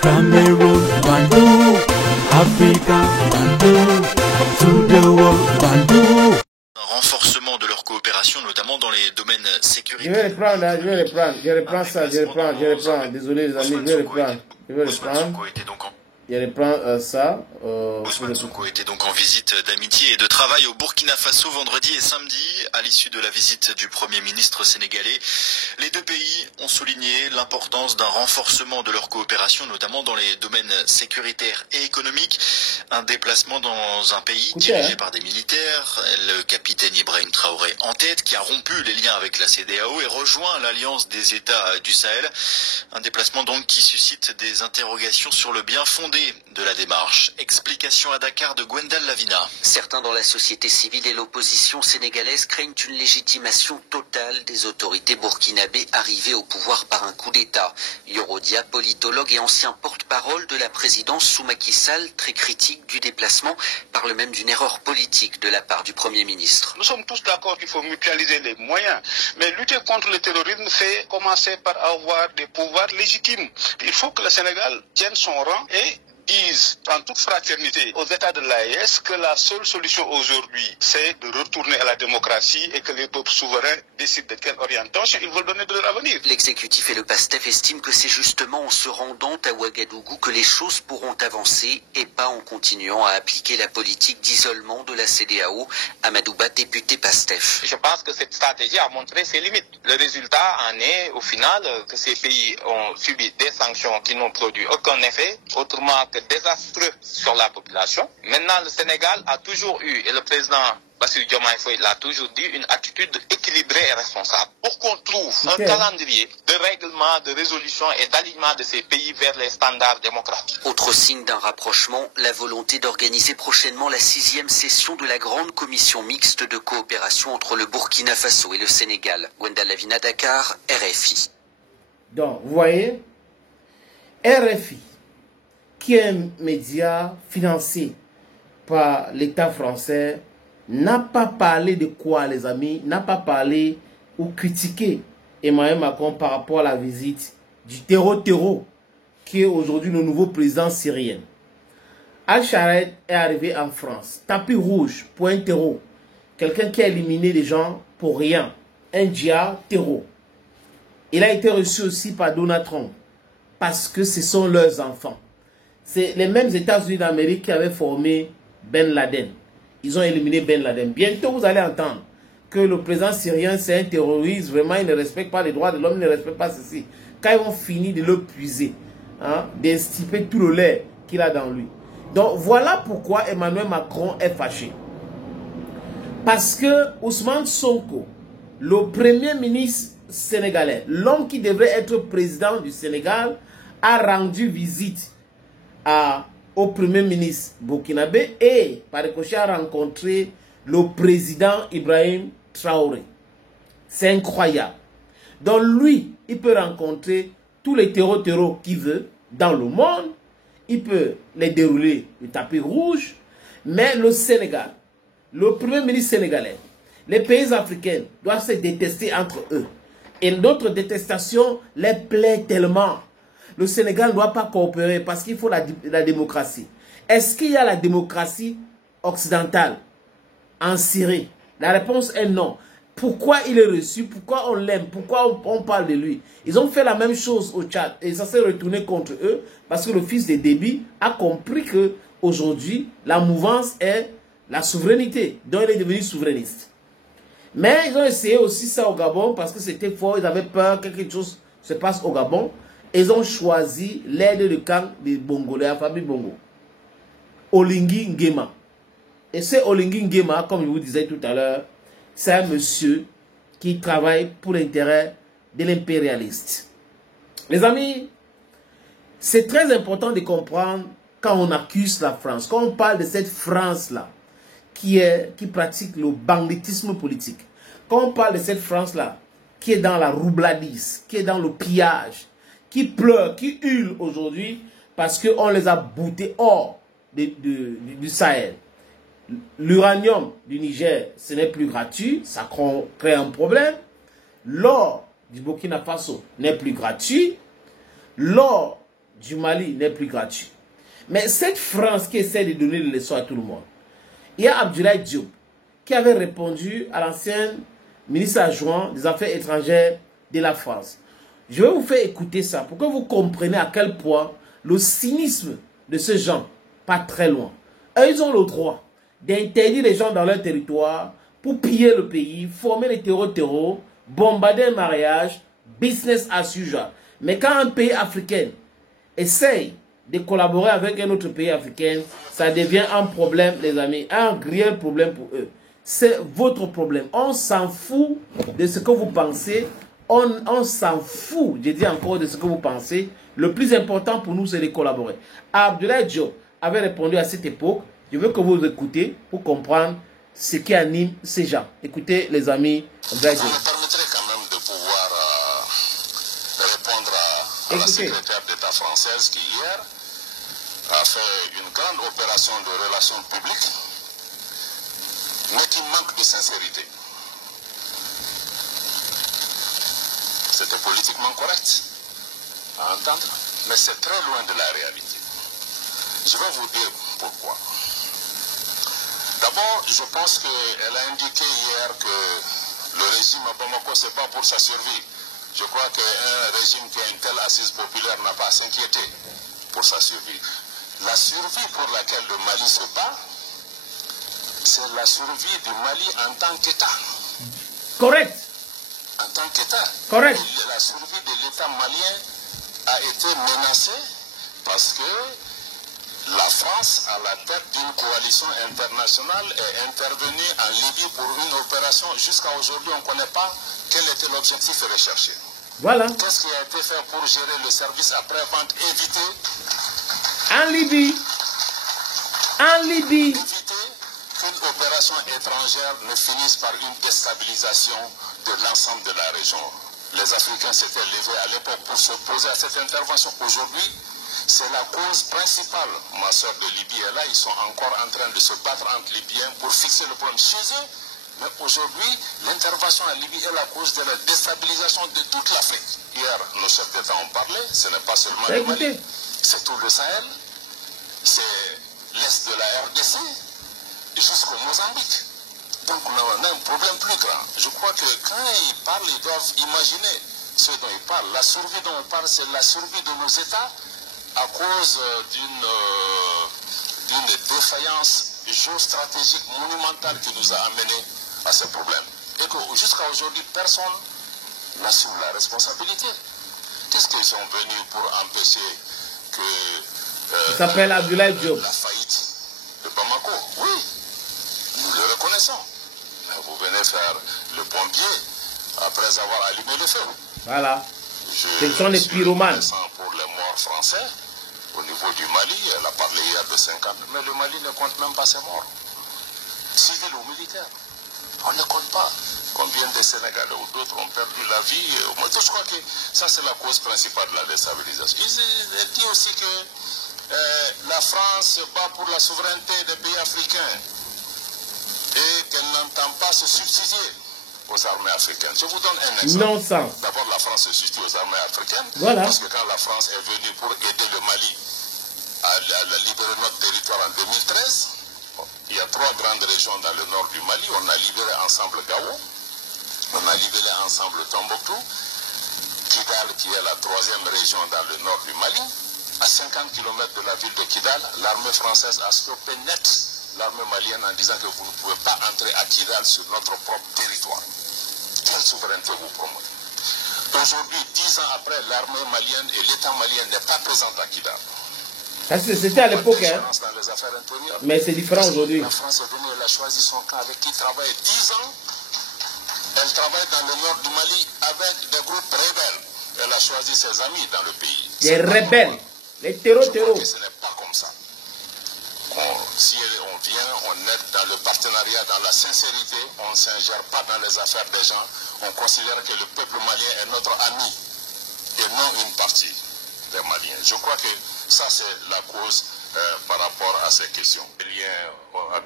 Cameroon, Bandung, Africa, Bandung, to the world, Bandung. Un renforcement de leur coopération, notamment dans les domaines sécuritaires. Je vais reprendre, hein, je reprends ça, je reprends. Désolé les amis, je vais reprendre. Je reprends ça. Ousmane Sonko était donc en visite d'amitié et de travail au Burkina Faso vendredi et samedi. À l'issue de la visite du Premier ministre sénégalais, les deux pays ont souligné l'importance d'un renforcement de leur coopération, notamment dans les domaines sécuritaires et économiques. Un déplacement dans un pays dirigé par des militaires, le capitaine Ibrahim Traoré en tête, qui a rompu les liens avec la CEDEAO et rejoint l'Alliance des États du Sahel. Un déplacement donc qui suscite des interrogations sur le bien fondé de la démarche. Explication à Dakar de Gwendal Lavina. Certains dans la société civile et l'opposition sénégalaise craignent une légitimation totale des autorités burkinabées arrivées au pouvoir par un coup d'État. Yorodia, politologue et ancien porte-parole de la présidence sous Macky Sall, très critique du déplacement, parle même d'une erreur politique de la part du Premier ministre. Nous sommes tous d'accord qu'il faut mutualiser les moyens, mais lutter contre le terrorisme fait commencer par avoir des pouvoirs légitimes. Il faut que le Sénégal tienne son rang et disent en toute fraternité aux États de l'AES que la seule solution aujourd'hui, c'est de retourner à la démocratie et que les peuples souverains décident de quelle orientation ils veulent donner de leur avenir. L'exécutif et le PASTEF estiment que c'est justement en se rendant à Ouagadougou que les choses pourront avancer et pas en continuant à appliquer la politique d'isolement de la CEDEAO. Amadouba, député PASTEF. Je pense que cette stratégie a montré ses limites. Le résultat en est au final que ces pays ont subi des sanctions qui n'ont produit aucun effet, autrement que désastreux sur la population. Maintenant, le Sénégal a toujours eu, et le président Bassirou Diomaye Faye l'a toujours dit, une attitude équilibrée et responsable. Pour qu'on trouve un calendrier de règlement, de résolution et d'alignement de ces pays vers les standards démocratiques. Autre signe d'un rapprochement, la volonté d'organiser prochainement la 6e session de la grande commission mixte de coopération entre le Burkina Faso et le Sénégal. Gwendal Lavina, Dakar, RFI. Donc, vous voyez, RFI, qui est un média financé par l'État français, n'a pas parlé de quoi, les amis, n'a pas parlé ou critiqué Emmanuel Macron par rapport à la visite du terreau, qui est aujourd'hui le nouveau président syrien. Al-Sharet est arrivé en France, tapis rouge pour un terreau, quelqu'un qui a éliminé les gens pour rien, un djihad terreau. Il a été reçu aussi par Donald Trump, parce que ce sont leurs enfants. C'est les mêmes États-Unis d'Amérique qui avaient formé Ben Laden. Ils ont éliminé Ben Laden. Bientôt, vous allez entendre que le président syrien, c'est un terroriste. Vraiment, il ne respecte pas les droits de l'homme, il ne respecte pas ceci. Quand ils vont finir de le puiser, hein, d'estiper tout le lait qu'il a dans lui. Donc, voilà pourquoi Emmanuel Macron est fâché. Parce que Ousmane Sonko, le premier ministre sénégalais, l'homme qui devrait être président du Sénégal, a rendu visite au premier ministre burkinabé et par ricochet a rencontré le président Ibrahim Traoré. C'est incroyable. Donc lui, il peut rencontrer tous les terreaux qu'il veut dans le monde. Il peut les dérouler le tapis rouge. Mais le Sénégal, le premier ministre sénégalais, les pays africains doivent se détester entre eux. Et notre détestation les plaît tellement. Le Sénégal ne doit pas coopérer parce qu'il faut la démocratie. Est-ce qu'il y a la démocratie occidentale en Syrie? La réponse est non. Pourquoi il est reçu? Pourquoi on l'aime? Pourquoi on parle de lui? Ils ont fait la même chose au Tchad et ça s'est retourné contre eux parce que le fils de Déby a compris que aujourd'hui la mouvance est la souveraineté. Donc il est devenu souverainiste. Mais ils ont essayé aussi ça au Gabon parce que c'était fort. Ils avaient peur que quelque chose se passe au Gabon. Ils ont choisi l'aide de camp des Bongo, de la famille Bongo. Olingi Nguema. Et ce Olingi Nguema, comme je vous disais tout à l'heure, c'est un monsieur qui travaille pour l'intérêt de l'impérialiste. Les amis, c'est très important de comprendre quand on accuse la France, quand on parle de cette France-là, qui pratique le banditisme politique, quand on parle de cette France-là, qui est dans la roubladise, qui est dans le pillage, qui pleure, qui hurle aujourd'hui parce qu'on les a boutés hors du Sahel. L'uranium du Niger, ce n'est plus gratuit, ça crée un problème. L'or du Burkina Faso n'est plus gratuit. L'or du Mali n'est plus gratuit. Mais cette France qui essaie de donner des leçons à tout le monde, il y a Abdoulaye Diop qui avait répondu à l'ancien ministre adjoint des Affaires étrangères de la France. Je vais vous faire écouter ça pour que vous compreniez à quel point le cynisme de ces gens, pas très loin. Eux, ils ont le droit d'interdire les gens dans leur territoire pour piller le pays, former les terreaux, bombarder un mariage, business as usual. Mais quand un pays africain essaye de collaborer avec un autre pays africain, ça devient un problème, les amis, un réel problème pour eux. C'est votre problème. On s'en fout de ce que vous pensez. On s'en fout, je dis encore, de ce que vous pensez. Le plus important pour nous, c'est de collaborer. Abdoulaye Diop avait répondu à cette époque. Je veux que vous écoutez pour comprendre ce qui anime ces gens. Écoutez, les amis. Abdoulaye Diop. Ça me permettrait quand même de pouvoir répondre à la secrétaire d'État française qui, hier, a fait une grande opération de relations publiques, mais qui manque de sincérité. C'était politiquement correct à entendre, mais c'est très loin de la réalité. Je vais vous dire pourquoi. D'abord, je pense qu'elle a indiqué hier que le régime à Bamako, ce n'est pas pour sa survie. Je crois qu'un régime qui a une telle assise populaire n'a pas à s'inquiéter pour sa survie. La survie pour laquelle le Mali se bat, c'est la survie du Mali en tant qu'État. Correct. En tant qu'État. Correct. La survie de l'État malien a été menacée parce que la France, à la tête d'une coalition internationale, est intervenue en Libye pour une opération. Jusqu'à aujourd'hui, on ne connaît pas quel était l'objectif recherché. Voilà. Qu'est-ce qui a été fait pour gérer le service après-vente, éviter en Libye. En Libye. Éviter qu'une opération étrangère ne finisse par une déstabilisation de l'ensemble de la région. Les Africains s'étaient levés à l'époque pour s'opposer à cette intervention. Aujourd'hui, c'est la cause principale. Ma soeur de Libye est là, ils sont encore en train de se battre entre Libyens pour fixer le problème chez eux. Mais aujourd'hui, l'intervention en Libye est la cause de la déstabilisation de toute l'Afrique. Hier, nos chefs d'État ont parlé, ce n'est pas seulement le Mali, c'est tout le Sahel, c'est l'Est de la RDC, jusqu'au Mozambique. Donc on a un problème plus grand. Je crois que quand ils parlent, ils doivent imaginer ce dont ils parlent. La survie dont on parle, c'est la survie de nos États à cause d'une défaillance géostratégique monumentale qui nous a amenés à ce problème. Et que jusqu'à aujourd'hui, personne n'assume la responsabilité. Qu'est-ce qu'ils sont venus pour empêcher que... Il s'appelle Abdoulaye Diop. La faillite de Bamako, oui, nous le reconnaissons. Vous venez faire le pompier après avoir allumé le feu. Voilà. Ce sont les pyromanes. Pour les morts français, au niveau du Mali, elle a parlé hier de 50, mais le Mali ne compte même pas ses morts. Civils ou militaires. On ne compte pas combien de Sénégalais ou d'autres ont perdu la vie. Moi, je crois que ça, c'est la cause principale de la déstabilisation. Il dit aussi que la France se bat pour la souveraineté des pays africains et qu'elle n'entend pas se substituer aux armées africaines. Je vous donne un exemple. Non-sens. D'abord, la France se substitue aux armées africaines. Voilà. Parce que quand la France est venue pour aider le Mali à libérer notre territoire en 2013, il y a 3 grandes régions dans le nord du Mali. On a libéré ensemble Gao, on a libéré ensemble Tombouctou, Kidal qui est la 3e région dans le nord du Mali. À 50 km de la ville de Kidal, l'armée française a stoppé net l'armée malienne en disant que vous ne pouvez pas entrer à Kidal sur notre propre territoire. Quelle souveraineté vous promettez? Aujourd'hui, 10 ans après, l'armée malienne et l'État malien n'est pas présent à Kidal. C'était à l'époque, hein. Dans les affaires intérieures. Mais c'est différent aujourd'hui. La France est venue, elle a choisi son camp avec qui travaille 10 ans. Elle travaille dans le nord du Mali avec des groupes rebelles. Elle a choisi ses amis dans le pays. Des rebelles. Les terreaux. Ce n'est pas comme ça. Si on vient, on aide dans le partenariat, dans la sincérité, on ne s'ingère pas dans les affaires des gens. On considère que le peuple malien est notre ami et non une partie des Maliens. Je crois que ça, c'est la cause par rapport à ces questions.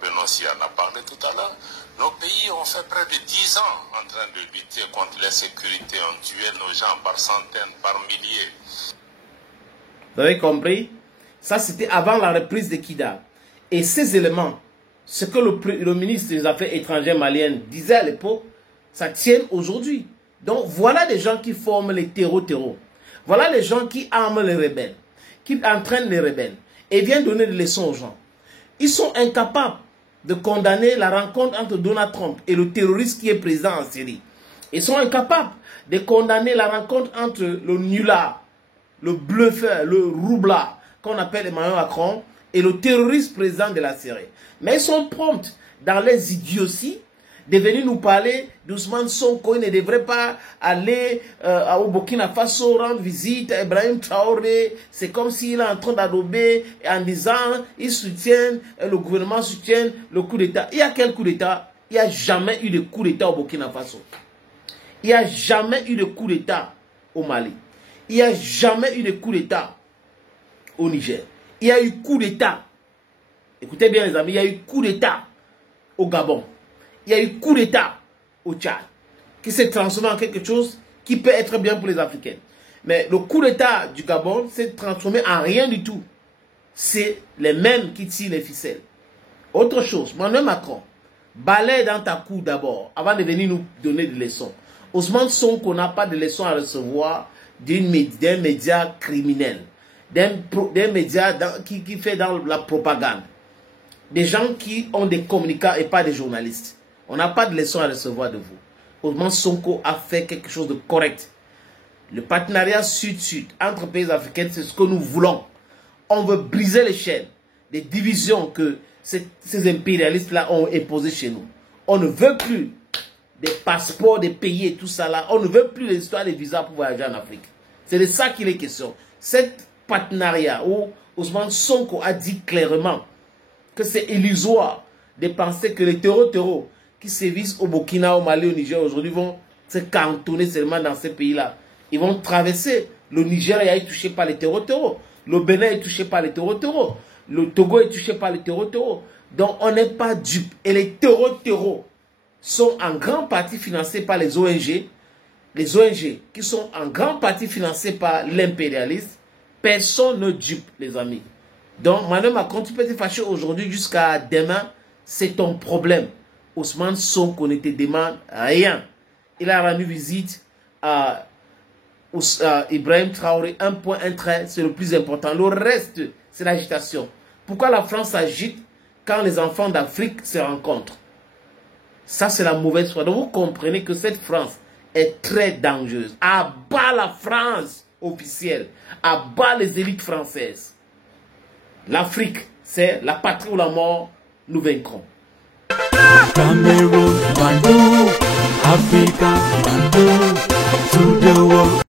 Benoît en a parlé tout à l'heure. Nos pays ont fait près de 10 ans en train de lutter contre l'insécurité. On tuait nos gens par centaines, par milliers. Vous avez compris? Ça, c'était avant la reprise de Kidal. Et ces éléments, ce que le ministre des Affaires étrangères malien disait à l'époque, ça tient aujourd'hui. Donc, voilà des gens qui forment les terreaux. Voilà les gens qui arment les rebelles, qui entraînent les rebelles et viennent donner des leçons aux gens. Ils sont incapables de condamner la rencontre entre Donald Trump et le terroriste qui est président en Syrie. Ils sont incapables de condamner la rencontre entre le nulard, le bluffeur, le roublard, qu'on appelle Emmanuel Macron, et le terroriste président de la Syrie. Mais ils sont prompts, dans les idioties, de venir nous parler d'Ousmane Sonko. Il ne devrait pas aller au Burkina Faso rendre visite à Ibrahim Traoré. C'est comme s'il est en train d'adober en disant ils soutiennent, le gouvernement soutient le coup d'État. Il y a quel coup d'État? Il n'y a jamais eu de coup d'État au Burkina Faso. Il n'y a jamais eu de coup d'État au Mali. Il n'y a jamais eu de coup d'État au Niger. Il y a eu coup d'État. Écoutez bien les amis, il y a eu coup d'État au Gabon. Il y a eu coup d'État au Tchad, qui s'est transformé en quelque chose qui peut être bien pour les Africains. Mais le coup d'État du Gabon s'est transformé en rien du tout. C'est les mêmes qui tirent les ficelles. Autre chose, Emmanuel Macron, balaye dans ta cour d'abord, avant de venir nous donner des leçons. Ousmane Sonko n'a pas de leçons à recevoir d'un média criminel, d'un média qui fait dans la propagande. Des gens qui ont des communicants et pas des journalistes. On n'a pas de leçon à recevoir de vous. Ousmane Sonko a fait quelque chose de correct. Le partenariat sud-sud entre pays africains, c'est ce que nous voulons. On veut briser les chaînes, les divisions que ces impérialistes-là ont imposées chez nous. On ne veut plus des passeports des pays et tout ça là. On ne veut plus les histoires des visas pour voyager en Afrique. C'est de ça qu'il est question. Cet partenariat où Ousmane Sonko a dit clairement que c'est illusoire de penser que les terreaux qui sévissent au Burkina, au Mali, au Niger aujourd'hui vont se cantonner seulement dans ces pays-là. Ils vont traverser. Le Nigeria est touché par les terreaux. Le Bénin est touché par les terreaux. Le Togo est touché par les terreaux. Donc on n'est pas dupe. Et les terreaux sont en grande partie financés par les ONG. Les ONG qui sont en grande partie financés par l'impérialisme. Personne ne dupe, les amis. Donc, Emmanuel Macron, tu peux te fâcher aujourd'hui jusqu'à demain. C'est ton problème. Ousmane Sonko ne te demande rien. Il a rendu visite à Ibrahim Traoré. Un point, un trait, c'est le plus important. Le reste, c'est l'agitation. Pourquoi la France agite quand les enfants d'Afrique se rencontrent? Ça, c'est la mauvaise foi. Donc, vous comprenez que cette France est très dangereuse. À bas la France officielle. À bas les élites françaises. L'Afrique, c'est la patrie ou la mort. Nous vaincrons. Cameroun, Bandung, Africa, Bandung.